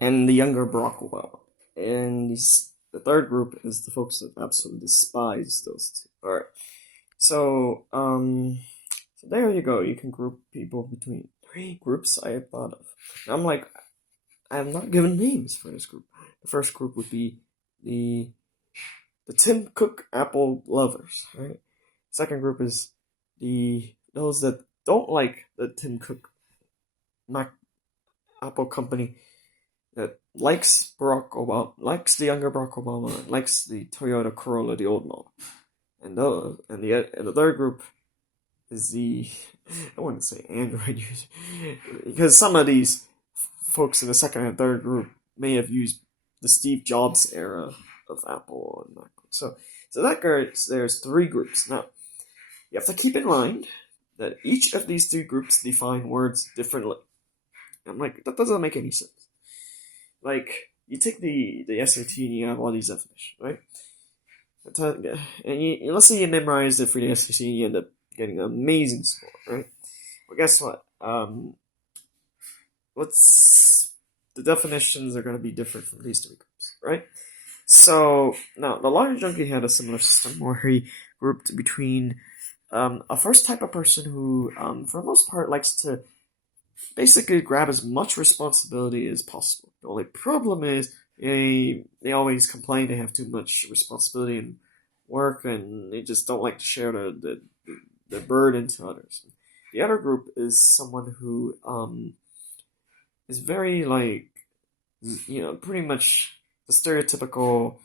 and the younger Barack Obama. And the third group is the folks that absolutely despise those two. All right. So, so there you go. You can group people between three groups I had thought of. And I'm like, I have not given names for this group. The first group would be the the Tim Cook Apple lovers, right? Second group is those that don't like the Tim Cook Mac Apple company, that likes Barack Obama, likes the younger Barack Obama, likes the Toyota Corolla, the old model. And the third group is the, I wouldn't say Android users, because some of these folks in the second and third group may have used the Steve Jobs era of Apple and MacBook. So that there's three groups. Now, you have to keep in mind that each of these three groups define words differently. I'm like, that doesn't make any sense. Like, you take the SAT and you have all these definitions, right? And let's say you memorize it for the SAT and you end up getting an amazing score, right? Well, guess what? What's the definitions are going to be different from these three groups, right? So now the Large Junkie had a similar system where he grouped between a first type of person who, for the most part, likes to basically grab as much responsibility as possible. The only problem is they always complain they have too much responsibility and work, and they just don't like to share the burden to others. The other group is someone who is very like, pretty much the stereotypical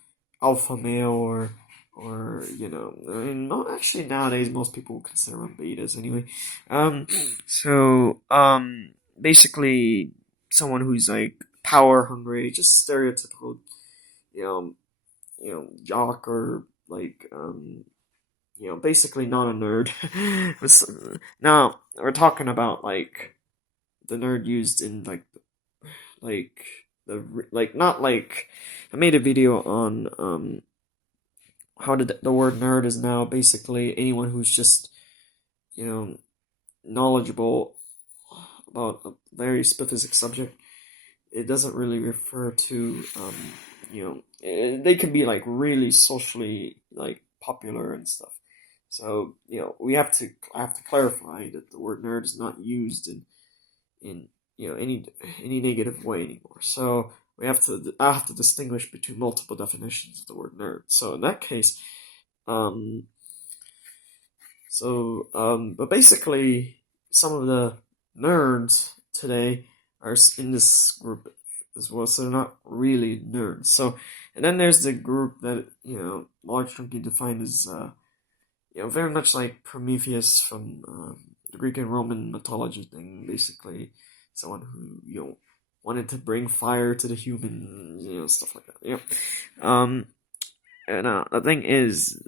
alpha male, I mean, not actually nowadays most people consider them betas anyway. Basically someone who's like power hungry, just stereotypical, you know, jock, or like, basically not a nerd. Now we're talking about like the nerd used in like not like, I made a video on how the word nerd is now basically anyone who's just, knowledgeable about a very specific subject. It doesn't really refer to they can be like really socially like popular and stuff. So I have to clarify that the word nerd is not used in any negative way anymore. So I have to distinguish between multiple definitions of the word nerd. So in that case, but basically, some of the nerds today are in this group as well, so they're not really nerds. So, and then there's the group that Large Chunky defined as very much like Prometheus from the Greek and Roman mythology thing. Basically, someone who wanted to bring fire to the humans, stuff like that. And the thing is,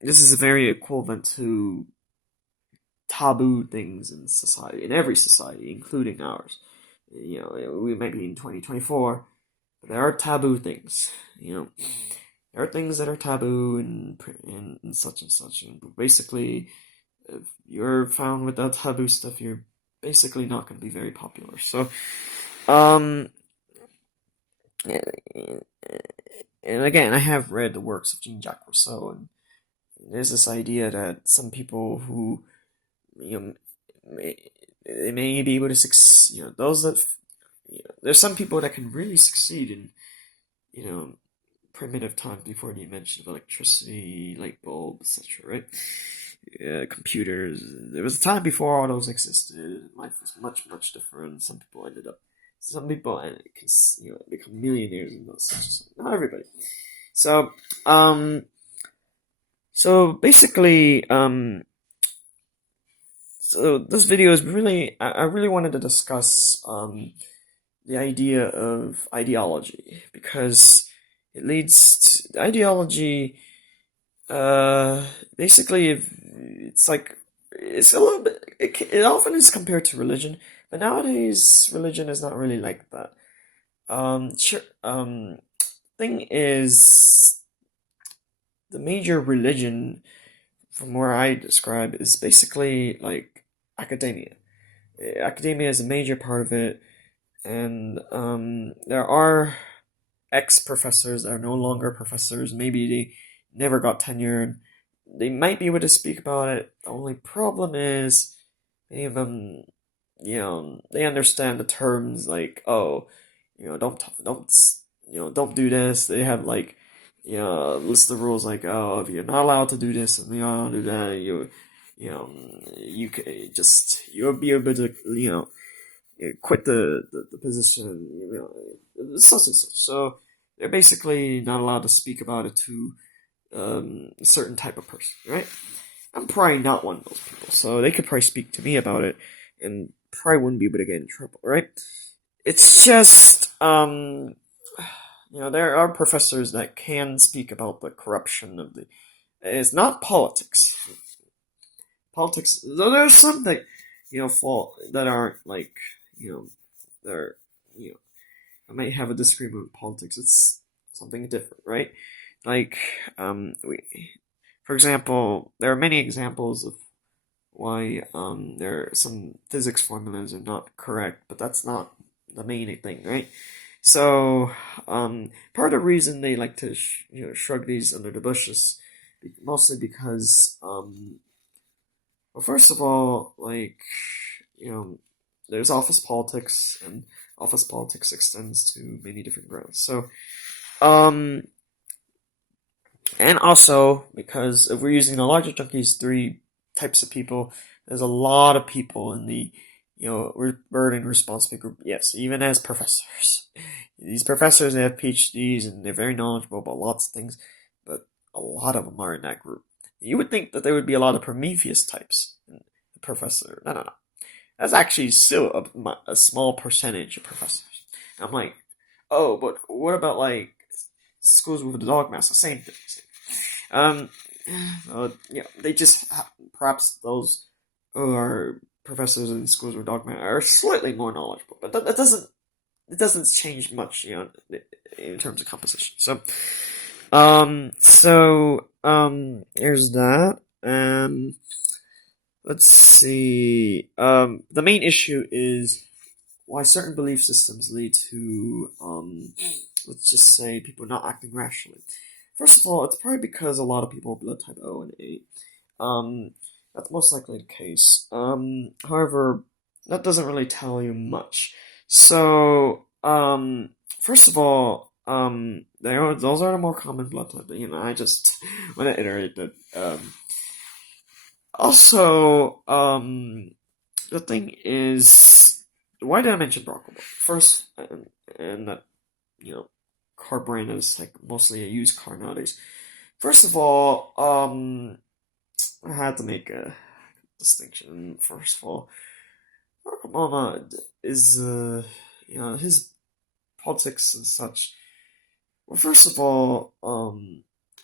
this is very equivalent to taboo things in society, in every society, including ours. We might be in 2024, but there are taboo things. There are things that are taboo and such and such. And basically, if you're found with that taboo stuff, you're basically not going to be very popular. So, and again, I have read the works of Jean-Jacques Rousseau, and there's this idea that some people who, they may be able to succeed. Those that, there's some people that can really succeed in, primitive times before the invention of electricity, light bulbs, etc. Right? Computers. There was a time before all those existed. Life was much, much different. Some people can, become millionaires and those such. Not everybody. So, basically, so this video is really, I really wanted to discuss the idea of ideology, because it leads to ideology. Basically, it's like, it's a little bit. It often is compared to religion, but nowadays religion is not really like that. Sure. Thing is, the major religion, from where I describe, is basically like academia. Academia is a major part of it, and there are ex-professors that are no longer professors. Maybe they never got tenure. They might be able to speak about it. The only problem is many of them, they understand the terms like, oh, don't do this. They have like, list of rules like, oh, if you're not allowed to do this and you're not allowed to do that, you know, you can just you'll be able to, quit the position, such and such. So they're basically not allowed to speak about it to a certain type of person, right? I'm probably not one of those people, so they could probably speak to me about it and probably wouldn't be able to get in trouble, right? It's just, there are professors that can speak about the corruption of the. It's not politics. Politics, though there's some that, fall that aren't like, they're, you know, I might have a disagreement with politics. It's something different, right? Like, for example, there are many examples of why there are some physics formulas are not correct, but that's not the main thing, right? So, part of the reason they like to shrug these under the bushes, mostly because well, first of all, like there's office politics, and office politics extends to many different grounds. So, um, and also because if we're using the logic junkies three types of people, there's a lot of people in the burden responsibility group. Yes, even as professors, these professors, they have PhDs and they're very knowledgeable about lots of things, but a lot of them are in that group. You would think that there would be a lot of Prometheus types in the professor. No, no, no. That's actually still a small percentage of professors. I'm like, oh, but what about like schools with the dogmaster? Same thing. Um, they just perhaps those who are professors in schools with dogma are slightly more knowledgeable, but that doesn't it doesn't change much, in terms of composition. There's that. Let's see. The main issue is why certain belief systems lead to, let's just say, people not acting rationally. First of all, it's probably because a lot of people are blood type O and A. That's most likely the case. However, that doesn't really tell you much. So, first of all, those are the more common blood type. I just want to iterate that. Also, the thing is, why did I mention broccoli? First, and that, car brand is like mostly a used car nowadays. First of all, I had to make a distinction. First of all, Barack Obama is, his politics and such. Well, first of all,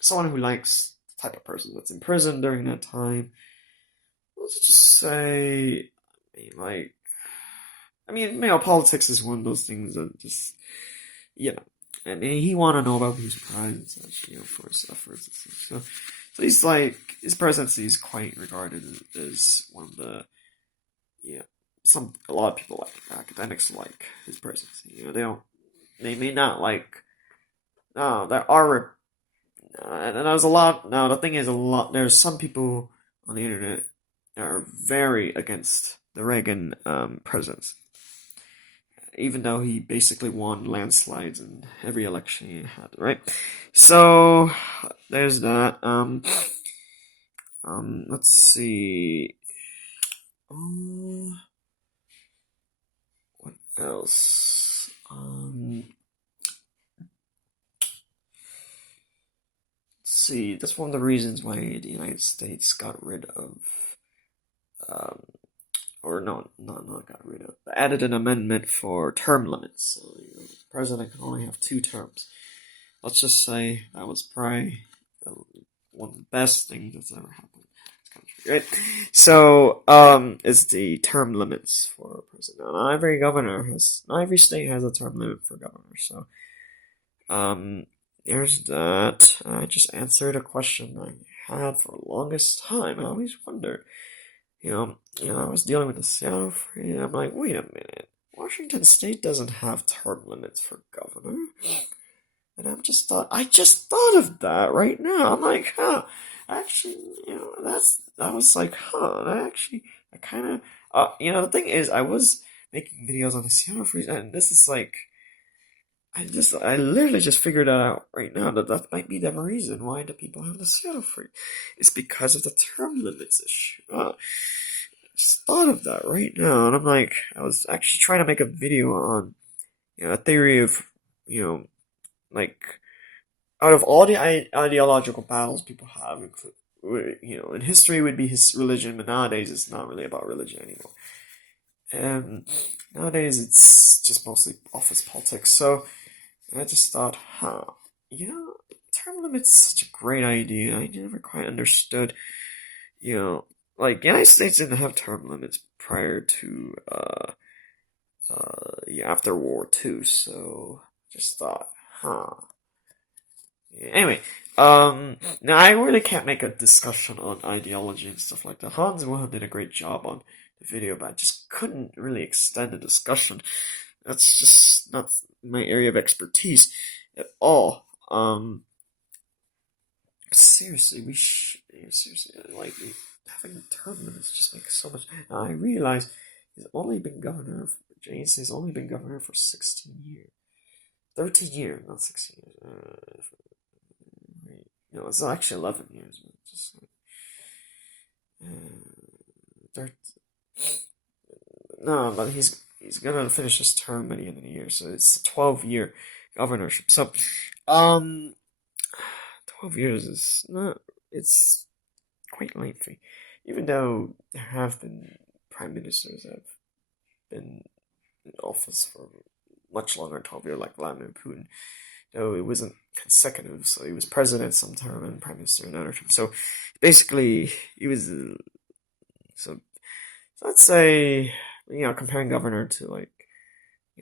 someone who likes the type of person that's in prison during that time. Let's just say, politics is one of those things that just, he won a Nobel Peace Prize and such, for his efforts and such. So he's like, his presidency is quite regarded as one of the, a lot of people like, academics like his presidency. They may not like, no, there are, and there's a lot, no, the thing is there's some people on the internet that are very against the Reagan presidency. Even though he basically won landslides in every election he had, right? So there's that. Let's see. What else? Let's see. That's one of the reasons why the United States got rid of, or no, not got rid of, added an amendment for term limits. So the president can only have 2 terms. Let's just say that was probably one of the best things that's ever happened in this country, right? So, it's the term limits for president. Now, not every state has a term limit for governor. So, there's that. I just answered a question I had for the longest time. I always wondered. I was dealing with the Seattle Free, and I'm like, wait a minute. Washington State doesn't have term limits for governor. And I just thought of that right now. I'm like, huh, actually, I was like, huh, I kind of, the thing is, I was making videos on the Seattle Freeze, and this is like, I literally just figured out right now that might be the reason why the people have the Seattle Freeze. It's because of the term limits issue. I just thought of that right now, and I'm like, I was actually trying to make a video on, a theory of, like, out of all the ideological battles people have, in history would be his religion, but nowadays it's not really about religion anymore. And nowadays it's just mostly office politics. So I just thought, term limits is such a great idea. I never quite understood, like the United States didn't have term limits prior to after World War II. So just thought, huh. Anyway, now I really can't make a discussion on ideology and stuff like that. Hans Wilhelm did a great job on the video, but I just couldn't really extend the discussion. That's just not my area of expertise at all. Seriously, like, having term limits just makes so much. Now, I realize James has only been governor for 16 years. 13 years, not 16 years. No, it's actually 11 years. Just, 13. No, but he's gonna finish his term by the end of the year, so it's a 12-year governorship. So, um, 12 years is not. It's quite lengthy, even though there have been prime ministers that have been in office for much longer than 12 years, like Vladimir Putin. Though it wasn't consecutive, so he was president some term and prime minister another term. So basically, he was. So let's say, comparing governor to, like,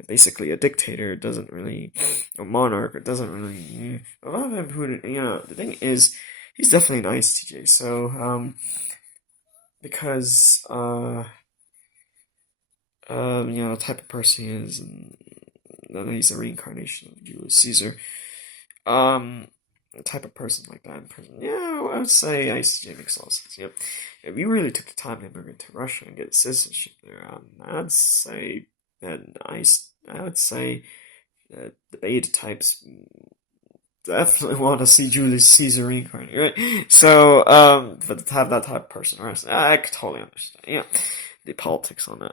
basically a dictator doesn't really, a monarch, it doesn't really. Vladimir Putin, the thing is, he's definitely an ISTJ. So because the type of person he is, and then he's a reincarnation of Julius Caesar. A type of person like that in prison. Yeah, I would say ICJ makes a lot of sense. Yep. If you really took the time to immigrate to Russia and get citizenship there, I'd say that I would say that the beta types definitely want to see Julius Caesar reincarnated, right? So, but to have that type of person, right? I could totally understand. Yeah, the politics on that.